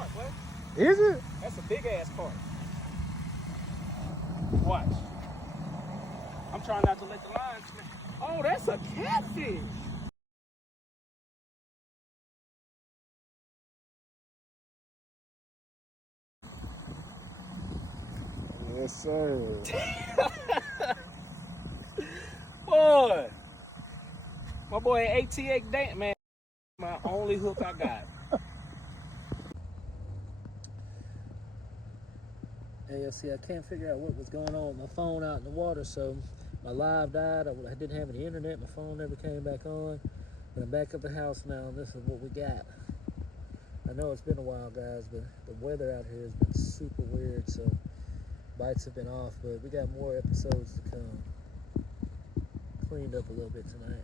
carp, boy. Is it? That's a big ass carp. Watch. I'm trying not to let the line slip. Oh, that's a catfish. Yes, sir. Boy. My boy ATA Dant, man. My only hook I got. Hey, see, I can't figure out what was going on with my phone out in the water, so my live died. I didn't have any internet. My phone never came back on. But I'm back at the house now, and this is what we got. I know it's been a while, guys, but the weather out here has been super weird, so bites have been off, but we got more episodes to come. Cleaned up a little bit tonight.